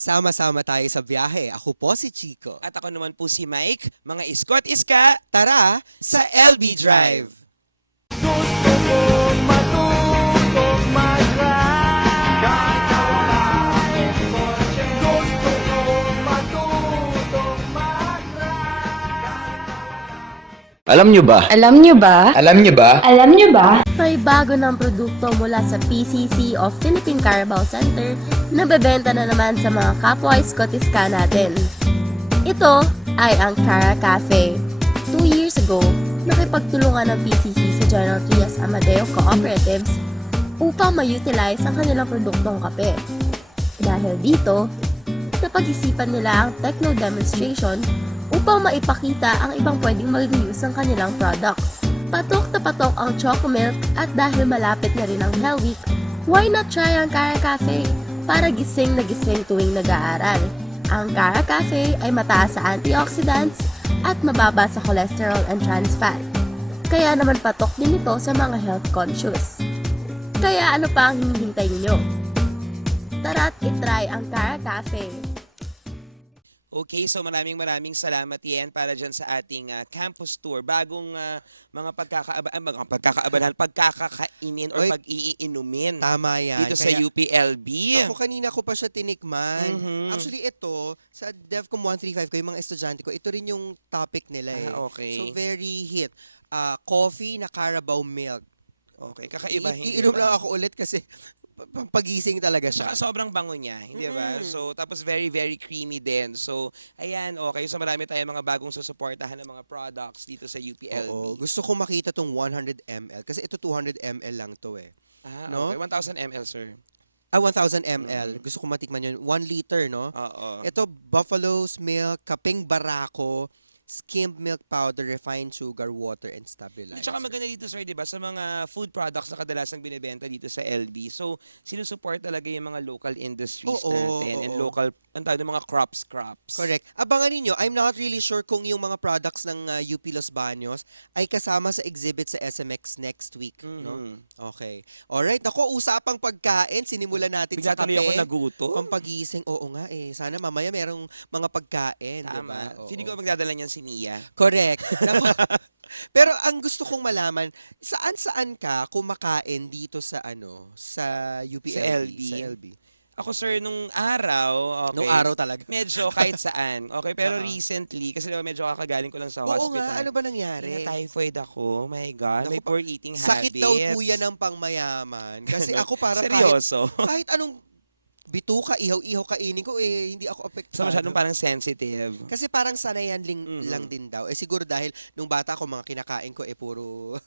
Sama-sama tayo sa biyahe. Ako po si Chico. At ako naman po si Mike, mga iskot iska. Tara sa LB Drive! Gusto kong matutong mag-ride kahit na wala akong kotse. Gusto kong matutong mag-ride. Alam nyo ba? Alam nyo ba? Alam nyo ba? Alam nyo ba? May bago ng produkto mula sa PCC of Philippine Carabao Center na bebenta na naman sa mga kapwa Scottiska natin. Ito ay ang Cara Cafe. 2 years ago, nakipagtulungan ng PCC sa General Trias Amadeo Cooperatives upang ma-utilize ang kanilang produktong kape. Dahil dito, napag-isipan nila ang techno demonstration upang maipakita ang ibang pwedeng mag-reuse ng kanilang products. Patok na patok ang Choco Milk at dahil malapit na rin ang Hell Week, why not try ang Cara Cafe para gising na gising tuwing nag-aaral. Ang Cara Cafe ay mataas sa antioxidants at mababa sa cholesterol and trans fat. Kaya naman patok din ito sa mga health conscious. Kaya ano pa ang hinihintay niyo? Tara't itry ang Cara Cafe. Okay, so maraming salamat yan para dyan sa ating campus tour. Bagong mga pagkakainin or Oy, pag-iinumin Tama yan. dito sa Kaya, UPLB. Ako kanina ko pa siya tinikman. Mhm. Actually, ito, sa DevCom 135 ko, yung mga estudyante ko, ito rin yung topic nila eh. Okay. So, very hit. Coffee na Carabao milk. Okay, kakaiba. Iinom lang ako ulit kasi pagising talaga siya. Saka sobrang bango niya, hindi ba? So, tapos very creamy din. So, ayan, okay. So, marami tayong mga bagong susuportahan ng mga products dito sa UPLB. Oo. Gusto ko makita tong 100 ml kasi ito 200 ml lang to eh. No? Okay. 1,000 ml, sir. 1,000 ml. Gusto ko matikman yun. 1 liter, no? Oo. Ito, Buffalo's Milk, Kaping Barako, skimmed milk powder, refined sugar, water, and stabilizer. At saka maganda dito, sir, di ba, sa mga food products na kadalasang binibenta dito sa LB. So, sinusupport talaga yung mga local industries natin and local, ang tawag ng mga crops. Correct. Abangan ninyo, I'm not really sure kung yung mga products ng UP Los Baños ay kasama sa exhibit sa SMX next week. No? Okay. Alright. Ako, usapang pagkain. Sinimulan natin Bigla sa tuloy ako kape. nagutom. Pampagising. Oo nga eh. Sana mamaya merong mga pagkain. Tama. Diba? Oo. Feeling ko magdadala niyan si Nia. Correct. Pero ang gusto kong malaman, saan ka kumakain dito sa sa UPLB? Sa LB. Sa LB. Ako, sir, nung araw, okay. Nung araw talaga. Medyo kahit saan. Okay, pero recently, kasi diba, medyo kakagaling ko lang sa Oo hospital. nga, ano ba nangyari? Na-typhoid ako. My God, Naku, may poor eating Sakit habits. daw po yan ng pangmayaman. Kasi ako parang Seryoso? kahit anong bituka, ihaw-ihaw kainin ko, hindi ako So, apektado. masyadong parang sensitive. Kasi parang sanayan lang din daw. Siguro dahil nung bata ko, mga kinakain ko, puro,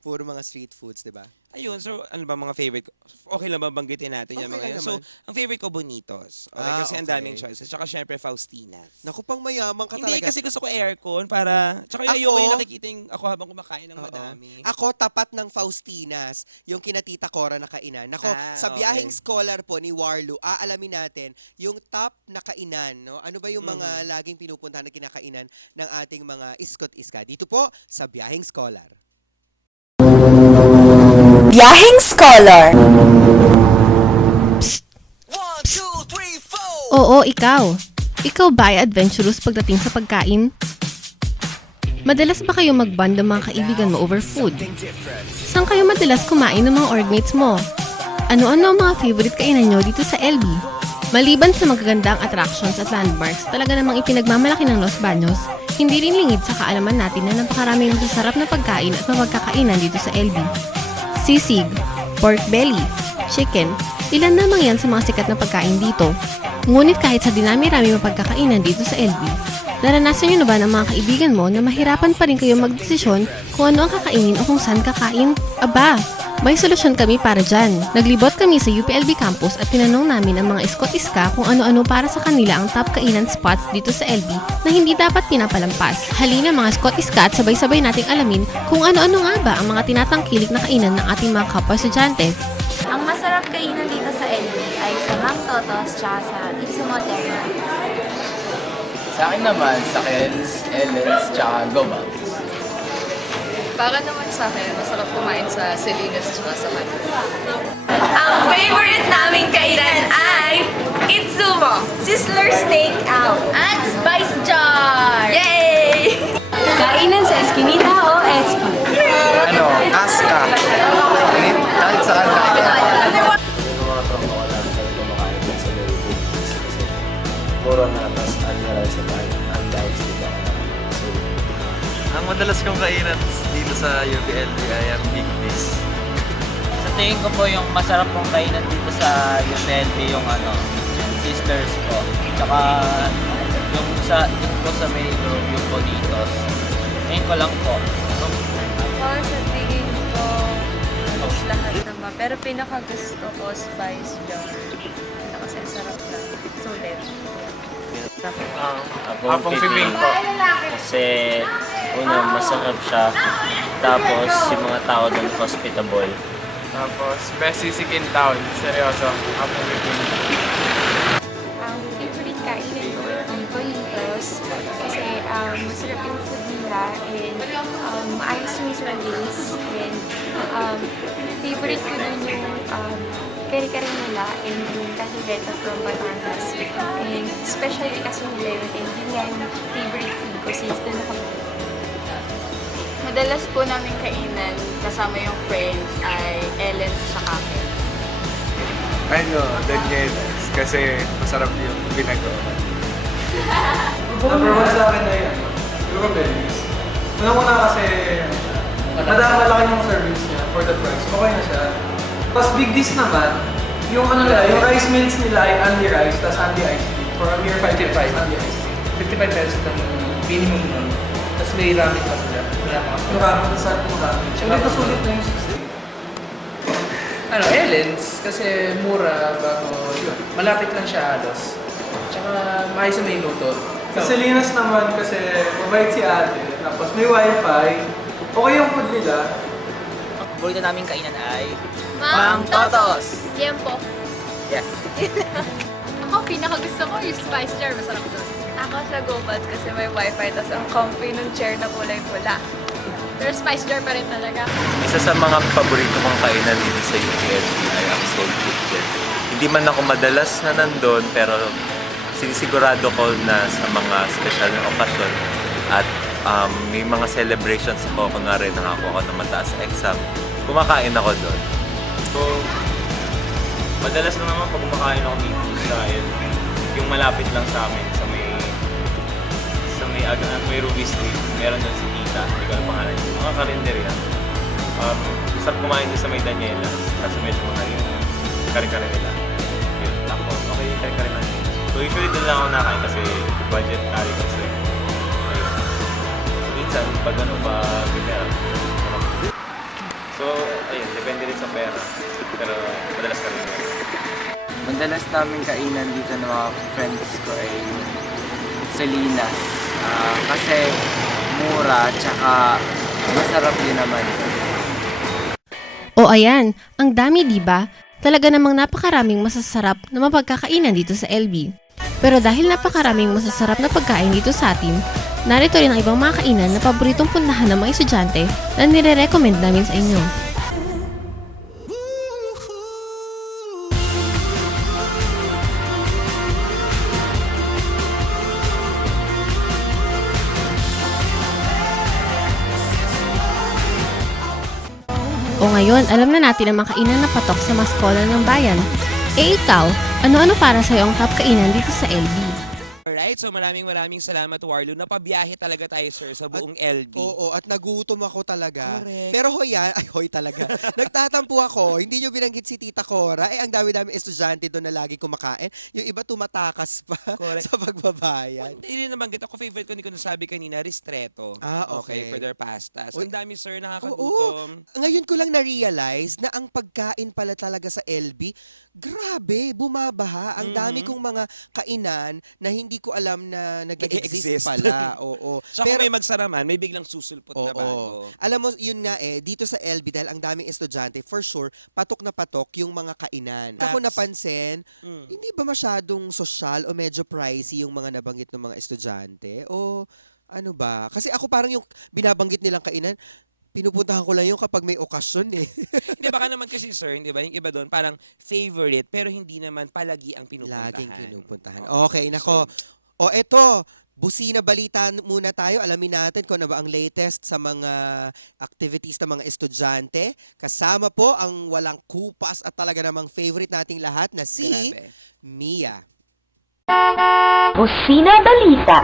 puro mga street foods, di ba? Ayun, so ano ba mga favorite ko? Okay lang ba banggitin natin yung Okay mga lang yan? So, naman. ang favorite ko, Bonitos. Okay, kasi ang okay. daming choices. Tsaka syempre, Faustinas. Naku, pang mayaman ka Hindi, talaga. kasi gusto ko aircon para... Tsaka yung ayoko yung nakikita yung ako habang kumakain ng Oo. madami. Ako, tapat ng Faustinas, yung kinatita Cora na kainan. Nako, sa Okay. biyaheng scholar po ni Warlo, aalamin natin yung top na kainan, no? Ano ba yung mga laging pinupuntahan na kinakainan ng ating mga iskot-iska? Dito po, sa biyaheng scholar. Biyaheng Scholar. 1, 2, 3, 4. Oo, ikaw. Ikaw ba ay adventurous pagdating sa pagkain? Madalas ba kayo mag-bond ng mga kaibigan mo over food? Saan kayo madalas kumain ng mga orgmates mo? Ano-ano ang mga favorite kainan nyo dito sa LB? Maliban sa magagandang attractions at landmarks, talaga namang ipinagmamalaki ng Los Baños, hindi rin lingid sa kaalaman natin na napakaraming masasarap na pagkain at mapagkakainan dito sa LB. Sisig, pork belly, chicken, ilan namang yan sa mga sikat na pagkain dito. Ngunit kahit sa dinami-rami mapagkakainan dito sa LB, naranasan nyo na ba ng mga kaibigan mo na mahirapan pa rin kayo magdesisyon kung ano ang kakainin o kung saan kakain? Aba, may solusyon kami para dyan. Naglibot kami sa UPLB campus at tinanong namin ang mga iskot-iska kung ano-ano para sa kanila ang top kainan spots dito sa LB na hindi dapat pinapalampas. Halina mga iskot-iska at sabay-sabay nating alamin kung ano-ano nga ba ang mga tinatangkilik na kainan ng ating mga kapwa estudyante. Ang masarap kainan dito sa LB ay sa Mang Totos tsaka sa Itsumo Terrace. Sa akin naman, sa Kells, Ellen's, tsaka Gobals. Para naman sa akin, masarap kumain sa Salinas at sa Manila. Ang favorite naming kainan ay Itsumo! Take Out at Spice Jar! Yay! Kainan sa Eskinita o Eski? Ano, Aska. Kahit saan na. Ang madalas kong kainan dito sa UPLB ay ang Big Fish. Sa tingin ko po yung masarap pong kainan dito sa UPLB yung sisters po. Tsaka yung po sa may group yung Bonitos. Tingin ko lang po. Ako sa tingin ko, halos lahat naman. Pero pinakagusto ko, Spice Jar. Kasi sarap lang. Sulit. Ako piping po. Kasi una, masarap siya. Tapos yung mga tao doon hospitable. Tapos, best sisig in town. Seryoso. Ako piping. Ang favorite kainan ko yung Bonitos. Kasi masarap yung food nila and maayos yung service. And favorite ko dun yung kare-kare nila and yung kahibeta from Batangas. And especially kasi nila yun and yun nga yung favorite food ko since doon ako. Madalas po namin kainan kasama yung friends ay Ellen's sa Kakel. Ano, Danielas. Kasi masarap yung binagawa. Number 1 sa akin ay siguro Belize. Una-una kasi malaki yung service niya for the price. Okay na siya. Tapos big dish naman, yung ano nila, yung rice meals nila ay only rice, tapos only iced tea. For a mere 55 only iced tea. 55 pesos ng minimum nun. Tapos may ramen pa sila. Yung ramen, masarap yung ramen. Siyempre, sulit na yung 60. Ano, Ellen's, kasi mura, bago yun. Malapit lang siya halos. Tsaka maayos na may luto. Sa Salinas naman kasi mabait si ate, tapos may wifi, okay yung food nila. Ang paborito naming kainan ay Mang Totos! Tiempo. Yes! Ako, pinakagusto ko yung Spice Jar. Masarap doon. Ako sa GoBuds kasi may wifi tapos ang comfy ng chair na kulay pula. Pero Spice Jar pa rin talaga. Isa sa mga paborito kong kainan dito sa UPLB ay ang Soul Kitchen. Hindi man ako madalas na nandun, pero sinisigurado ko na sa mga special na okasyon at may mga celebrations ako, kunwari nakakuha ako ng mataas sa exam, kumakain ako doon. So, madalas na naman pag kumakain ako dito dahil yung malapit lang sa amin may Ruby Street, meron doon si Tita, hindi ko alam pangalan niya. Mga karinderya. Sarap kumain doon sa may Danielas, kasi medyo mahal yung kare-kare nila. Yun, tapos okay yung kare-kare natin. So usually doon lang ako nakain kasi budgetary kasi. Ayun. So minsan, pag pera. So, ayun, depende rin sa pera. Pero madalas ka rin. Madalas namin kainan dito ng mga friends ko ay Salinas. Kasi mura, tsaka masarap din naman. O ayan, ang dami diba? Talaga namang napakaraming masasarap na mapagkakainan dito sa LB. Pero dahil napakaraming masasarap na pagkain dito sa atin, narito rin ang ibang mga kainan na paboritong puntahan ng mga estudyante na nire-recommend namin sa inyo. O ngayon, alam na natin ang mga kainan na patok sa mga skola ng bayan. Eh ikaw, ano-ano para sa'yo ang top kainan dito sa LB? Alright, so maraming salamat, Warlo. Napabiyahe talaga tayo, sir, sa buong LB. Oo, at nagutom ako talaga. Correct. Pero hoy talaga. Nagtatampo ako, hindi nyo binanggit si Tita Cora. Ang dami-dami estudyante doon na lagi kumakain. Yung iba tumatakas pa Correct. sa pagbabayad. Hindi rin nabanggit ako, favorite ko, hindi ko nasabi kanina, ristretto. Okay. For their pastas. Uy, Ang dami, sir, Oo, nakakagutom. ngayon ko lang na-realize na ang pagkain pala talaga sa LB, grabe, bumabaha. Ang dami kong mga kainan na hindi ko alam na nag-exist Nag-e-exist. pala. Oo. Tsaka kung may magsaraman, may biglang susulpot na Oo. bago. Alam mo, yun nga dito sa LB, dahil ang daming estudyante, for sure, patok na patok yung mga kainan. Ako Facts. napansin, Mm. hindi ba masyadong social o medyo pricey yung mga nabanggit ng mga estudyante? O ano ba? Kasi ako parang yung binabanggit nilang kainan, Pinupuntahan ko lang yun kapag may okasyon eh. Hindi, baka naman kasi sir, di ba, yung iba doon parang favorite, pero hindi naman palagi ang pinupuntahan. Laging pinupuntahan. Oo. Okay, nako. O eto, busina balita muna tayo. Alamin natin kung ano ba ang latest sa mga activities ng mga estudyante. Kasama po ang walang kupas at talaga namang favorite nating lahat na si Grabe. Mia. Busina Balita.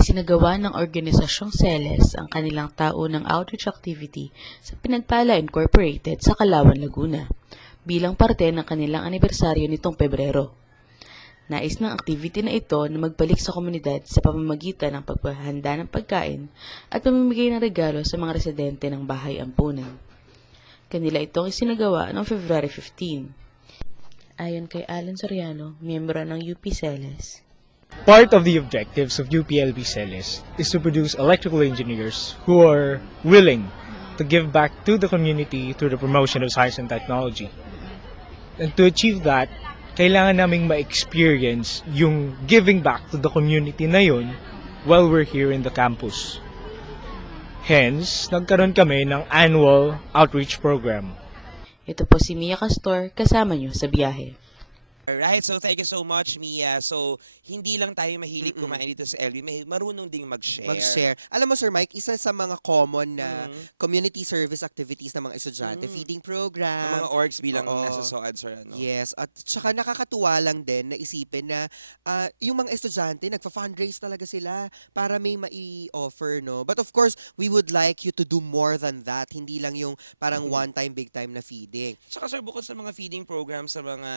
Isinagawa ng Organisasyong Celes ang kanilang taunang outreach activity sa Pinagpala Incorporated sa Calauan, Laguna, bilang parte ng kanilang anibersaryo nitong Pebrero. Nais ng activity na ito na magbalik sa komunidad sa pamamagitan ng paghahanda ng pagkain at pamimigay ng regalo sa mga residente ng bahay ampunan. Kanila itong isinagawa noong February 15. Ayon kay Alan Soriano, miyembro ng UP Celes, part of the objectives of UPLB Celes is to produce electrical engineers who are willing to give back to the community through the promotion of science and technology. And to achieve that, kailangan naming ma-experience yung giving back to the community na yun while we're here in the campus. Hence, nagkaroon kami ng annual outreach program. ito po si Mia Castor kasama nyo sa biyahe. Alright, so thank you so much, Mia. So, hindi lang tayo mahilig kumain dito sa LB, marunong ding mag-share. Mag-share. Alam mo, Sir Mike, isa sa mga common na community service activities ng mga estudyante, feeding program. Ng mga orgs bilang Oo. nasa SOAD, sir. Ano? Yes, at saka nakakatuwa lang din na isipin na yung mga estudyante, nagfa-fundraise talaga sila para may mai-offer, no? But of course, we would like you to do more than that. Hindi lang yung parang one-time, big-time na feeding. Tsaka sir, bukod sa mga feeding programs sa mga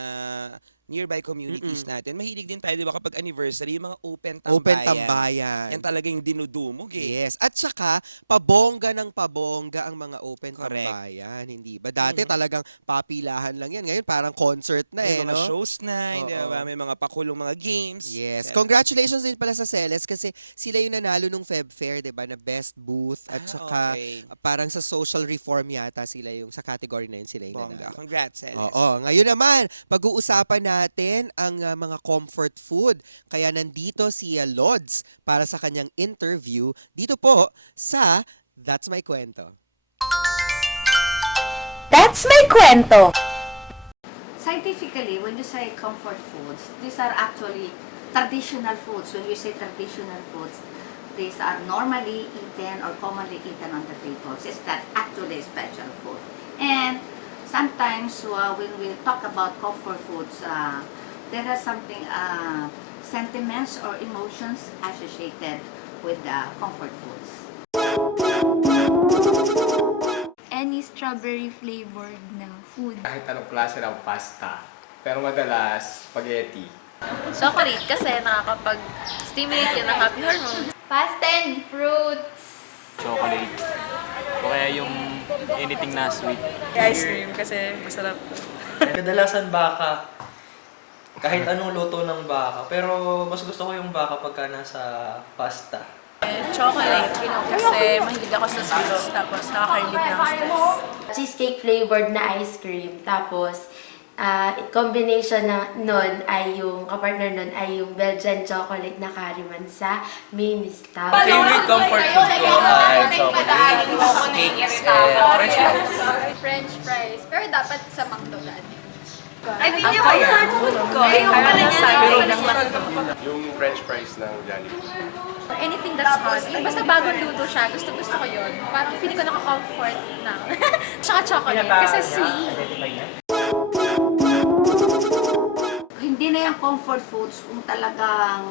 nearby communities natin, mahilig din tayo, di ba, kapag anniversary, yung mga open tambayan. Open tambayan. Yan talaga yung dinudumog eh. Yes. At saka, pabongga ng pabongga ang mga open Correct. tambayan. Hindi ba? Dati talagang papilahan lang yan. Ngayon, parang concert na May eh, mga no? shows na, di Oo. ba? May mga pakulong mga games. Yes. Etc. Congratulations din pala sa Celes kasi sila yung nanalo nung Feb Fair, 'di ba, na best booth at saka okay. parang sa social reform yata sila yung sa category na yun sila yung Bongga. nanalo. Congrats, Celes. Oo. Ngayon naman, pag-uusapan natin ang mga comfort food. Kaya nandito si Lods para sa kanyang interview dito po sa That's My Kwento. That's My Kwento. Scientifically, when you say comfort foods, these are actually traditional foods. When you say traditional foods, these are normally eaten or commonly eaten on the tables. It's that actually special food. And sometimes when we talk about comfort foods, there are something, sentiments or emotions associated with the comfort foods. Any strawberry flavored na food. Kahit anong klase ng pasta. Pero madalas, spaghetti. Chocolate kasi nakakapag-stimulate yun ng happy hormones. Pasta and fruits. Chocolate. O kaya yung anything na sweet. Ice cream kasi masarap. Kadalasan baka. Kahit anong luto ng baka. Pero mas gusto ko yung baka pagka nasa pasta. Chocolate. Kasi mahilig ako sa sweets. Tapos nakaka-relieve ng stress. Cheesecake flavored na ice cream. Tapos, combination na nun ay yung, kapartner nun ay yung Belgian chocolate na caraman sa mini stub. Favorite comfort food ko ay French fries. Pero dapat sa McDonald's. I think yung comfort food ko ay Yung french fries ng Jollibee. Anything that's hot. Yung basta bagong luto siya, gusto ko yun. Parang feeling ko naka-comfort na. Tsaka chocolate. Kasi sweet. Hindi na yung comfort foods kung talagang,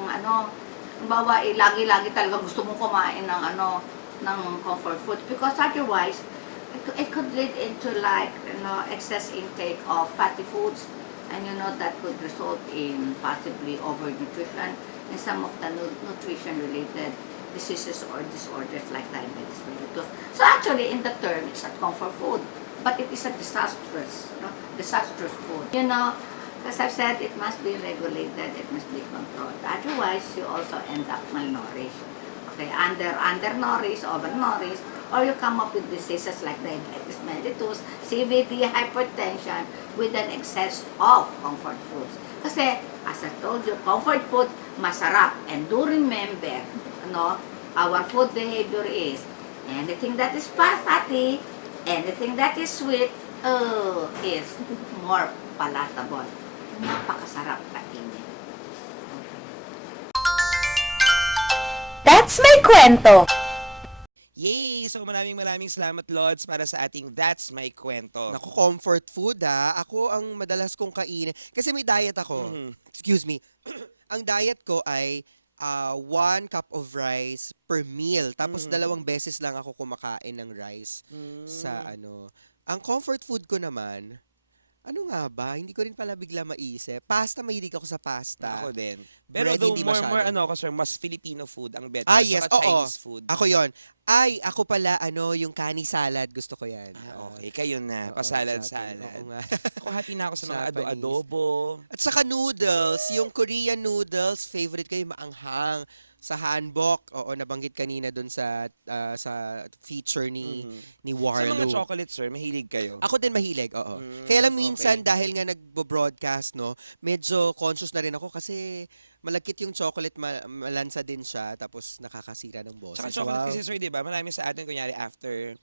bawa, lagi-lagi talaga gusto mong kumain ng, ng comfort food. Because otherwise, it could lead into excess intake of fatty foods, and that could result in possibly overnutrition and some of the nutrition-related diseases or disorders like diabetes mellitus. So actually, in the term, it's not comfort food, but it is a disastrous food. As I've said, it must be regulated, it must be controlled. Otherwise, you also end up malnourished. Okay, undernourished, overnourished, or you come up with diseases like diabetes mellitus, CVD, hypertension, with an excess of comfort foods. Kasi, as I told you, comfort food, masarap. And do remember, our food behavior is, Anything that is fatty, anything that is sweet, is more palatable. Napakasarap kainin. That's my kwento. Yay! So maraming salamat, Lods, para sa ating That's My Kwento. Naku, comfort food Ako ang madalas kong kainin. Kasi may diet ako. Excuse me. Ang diet ko ay 1 cup of rice per meal. Tapos 2 beses lang ako kumakain ng rice sa ano. Ang comfort food ko naman, ano nga ba? Hindi ko rin pala bigla maisip. Pasta, mahilig ako sa pasta. Ako din. Pero Bread, though hindi more masyado. ano ako, sir, mas Filipino food ang better. Yes, saka oo. Chinese food. Ako yon. Ako pala, yung kani salad. Gusto ko yan. Okay, kayo na. Oo, Pasalad-salad. sa atin. Oo nga. Ako happy na ako sa mga Japanese. adobo. At saka noodles. Yung Korean noodles, favorite ko yung maanghang. Sa hanbok, nabanggit kanina dun sa feature ni Sa Warlo. mga chocolate, sir, mahilig kayo. Ako din mahilig, oo. Kaya lang minsan, dahil nga nagbo-broadcast, no, medyo conscious na rin ako kasi malagkit yung chocolate, malansa din siya, tapos nakakasira ng boses. Saka chocolate kasi, sir, di ba? Marami sa atin, kunyari, after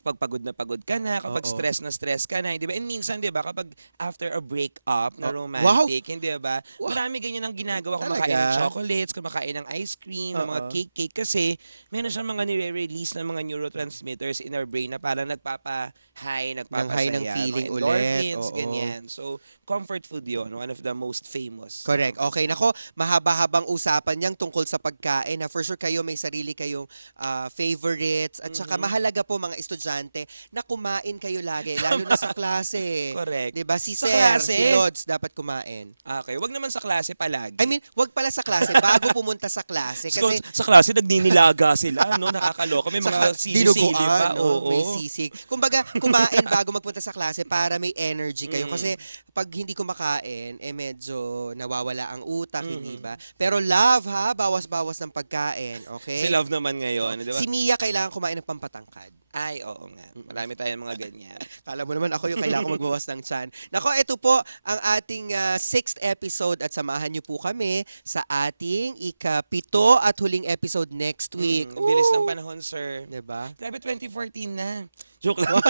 pagpagod na pagod ka na, kapag Oo. stress na stress ka na, di ba? And minsan, di ba, kapag after a breakup na Wow. romantic, hindi ba? Marami ganyan ang ginagawa, kumakain ng Talaga? chocolates, kumakain ng ice cream, ng mga Oo. cake, kasi meron siyang mga nire-release ng mga neurotransmitters in our brain na parang nagpapa-high, nagpapasaya, ng feeling mga ulit, endorphins, oo. ganyan. So, comfort food yon, one of the most famous. Correct. Okay, nako, mahaba-habang usapan yang tungkol sa pagkain. For sure kayo may sarili kayong favorites at saka mahalaga po mga estudyante na kumain kayo lagi lalo na sa klase. Correct. 'Di ba? Si Sa Sir, klase? si Lods dapat kumain. Okay, wag naman sa klase palagi. I mean, wag pala sa klase bago pumunta sa klase So, kasi sa klase nagninilaga sila, no? Nakakaloka. May mga sili-sili pa. no? Oo. May sisig. Kumbaga, kumain bago magpunta sa klase para may energy kayo. Kasi pag hindi kumakain, medyo nawawala ang utak, hindi ba? Pero love, bawas-bawas ng pagkain, okay? Si Love naman ngayon, di ba? Si Mia kailangan kumain ng pampatangkad. Ay, oo nga. Marami tayong mga ganyan. Kala mo naman ako yung kailangan ko magbawas ng tiyan. Nako, ito po ang ating 6th episode at samahan niyo po kami sa ating ika-7 at huling episode next week. Bilis ng panahon, sir. Diba? Grabe, 2014 na. Joke lang.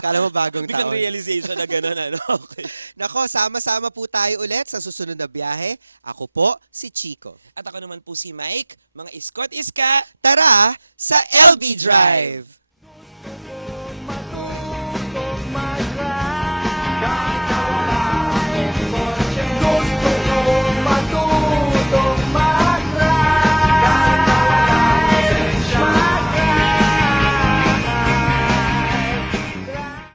Kala mo bagong Biglang taon. realization na gano'n, ano? Okay. Nako, sama-sama po tayo ulit sa susunod na biyahe. Ako po, si Chico. At ako naman po si Mike. Mga iskot iska. Tara sa LB Drive!